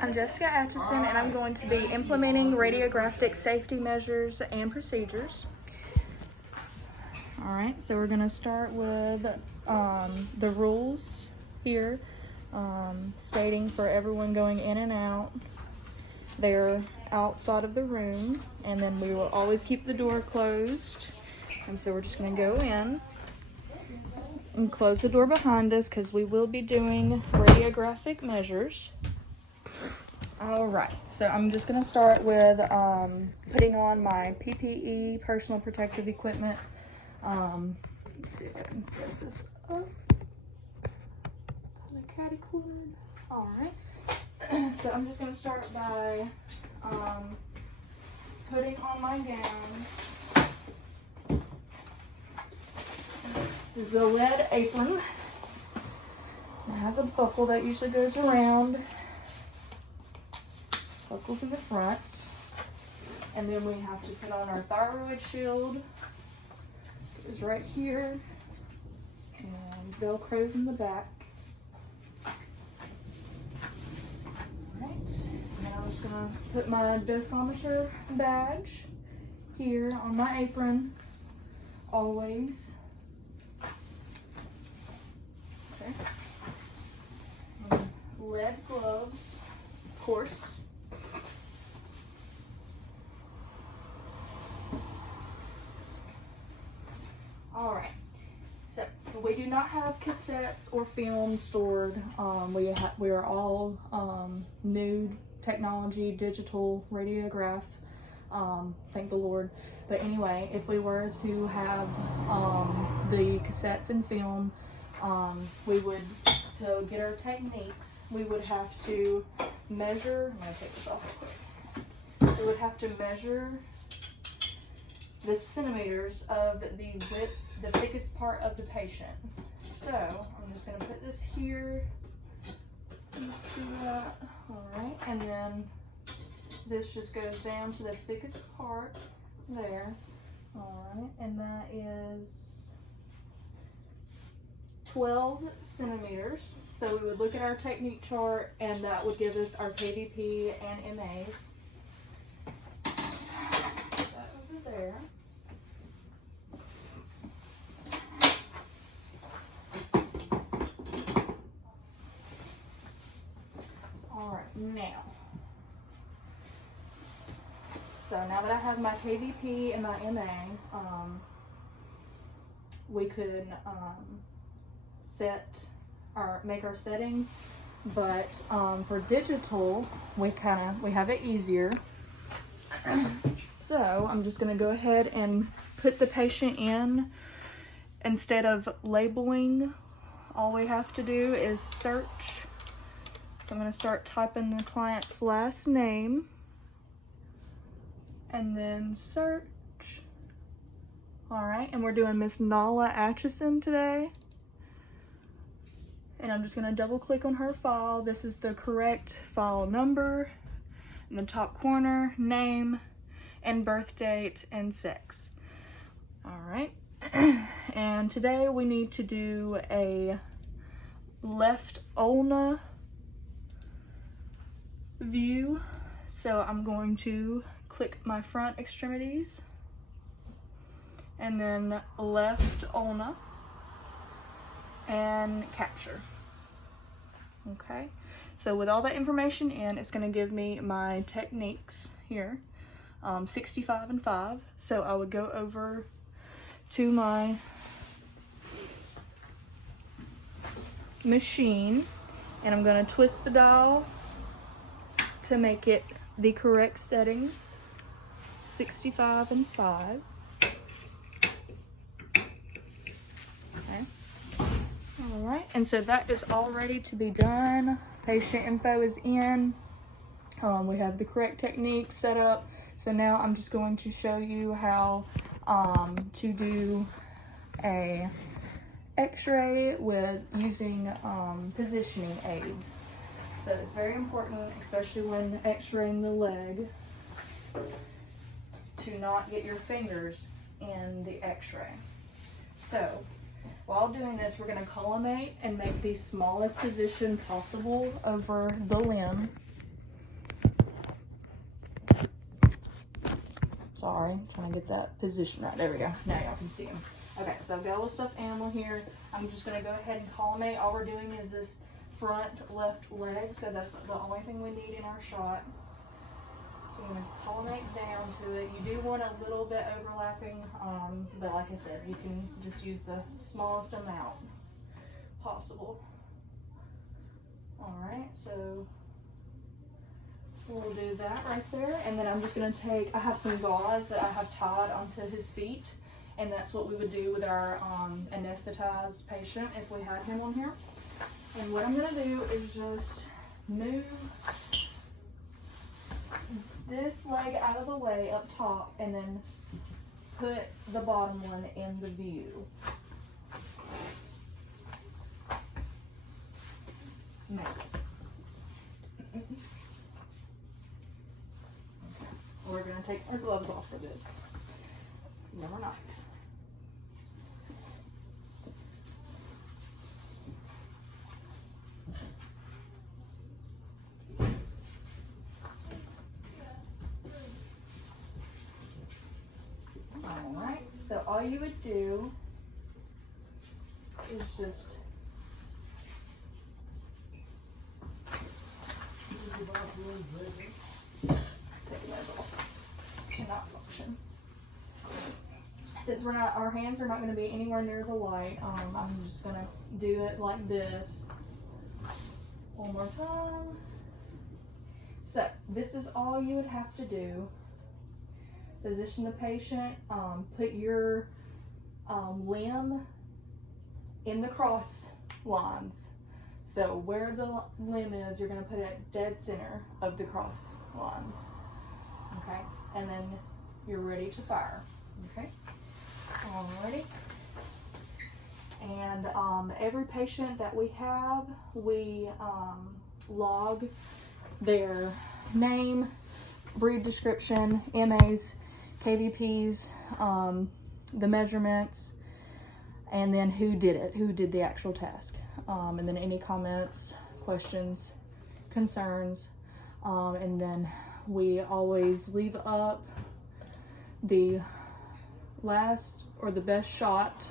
I'm Jessica Atchison, and I'm going to be implementing radiographic safety measures and procedures. All right, so we're going to start with the rules here, stating for everyone going in and out, they're outside of the room, and then we will always keep the door closed. And so we're just going to go in and close the door behind us because we will be doing radiographic measures. All right, so I'm just going to start with putting on my PPE, personal protective equipment. Let's see if I can set this up. The catty cord. All right, so I'm just going to start by putting on my gown. This is the lead apron. It has a buckle that usually goes around. Buckles in the front. And then we have to put on our thyroid shield. It goes right here. And Velcro's in the back. Alright. And then I'm just gonna put my dosimeter badge here on my apron. Always. Okay. Lead gloves, of course. All right, so we do not have cassettes or film stored. We are all new technology, digital radiograph. Thank the Lord. But anyway, if we were to have the cassettes and film, we would, to get our techniques, we would have to measure. I'm gonna take this off real quick. We would have to measure the centimeters of the width, the thickest part of the patient. So I'm just gonna put this here. You see that? All right, and then this just goes down to the thickest part there. All right, and that is 12 centimeters. So we would look at our technique chart, and that would give us our KVP and MAs. Put that over there. All right, now. So now that I have my KVP and my MA, we could make our settings, but for digital, we have it easier. So I'm just gonna go ahead and put the patient in. Instead of labeling, all we have to do is search. So I'm gonna start typing the client's last name and then search. All right, and we're doing Miss Nala Atchison today. And I'm just gonna double click on her file. This is the correct file number in the top corner, name, and birth date and sex. All right, and today we need to do a left ulna view. So I'm going to click my front extremities and then left ulna and capture. Okay, so with all that information in, it's going to give me my techniques here, 65 and 5. So I would go over to my machine and I'm going to twist the dial to make it the correct settings, 65 and 5. All right, and so that is all ready to be done. Patient info is in. We have the correct technique set up. So now I'm just going to show you how to do a x-ray with using positioning aids. So it's very important, especially when x-raying the leg, to not get your fingers in the x-ray. So while doing this, we're going to collimate and make the smallest position possible over the limb. Sorry, I'm trying to get that position right. There we go. Now y'all can see him. Okay, so I've got a little stuffed animal here. I'm just gonna go ahead and collimate. All we're doing is this front left leg, so that's the only thing we need in our shot. So I'm gonna collimate down to it. You do want a little bit overlapping, but like I said, you can just use the smallest amount possible. All right, so we'll do that right there. And then I'm just gonna take, I have some gauze that I have tied onto his feet, and that's what we would do with our anesthetized patient if we had him on here. And what I'm gonna do is just move this leg out of the way up top and then put the bottom one in the view. No. We're gonna take our gloves off for this. No, we're not. Alright, so all you would do is just take those off. Cannot function. Since our hands are not going to be anywhere near the light, I'm just going to do it like this one more time. So this is all you would have to do. Position the patient, put your limb in the cross lines. So where the limb is, you're going to put it at dead center of the cross lines. Okay, and then you're ready to fire. Okay, alrighty. And every patient that we have, we log their name, breed description, MAs, KVPs, the measurements, and then who did it, who did the actual task, and then any comments, questions, concerns, and then we always leave up the last or the best shot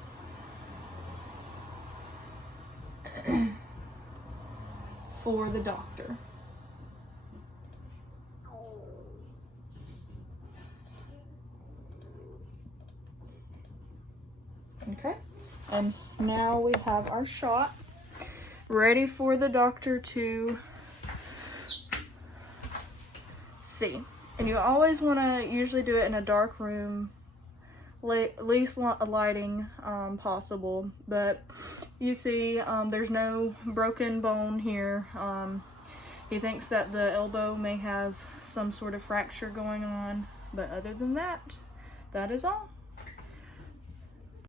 for the doctor. Okay, and now we have our shot ready for the doctor to see. And you always want to usually do it in a dark room, least lighting possible. But you see there's no broken bone here. He thinks that the elbow may have some sort of fracture going on, but other than that, that is all.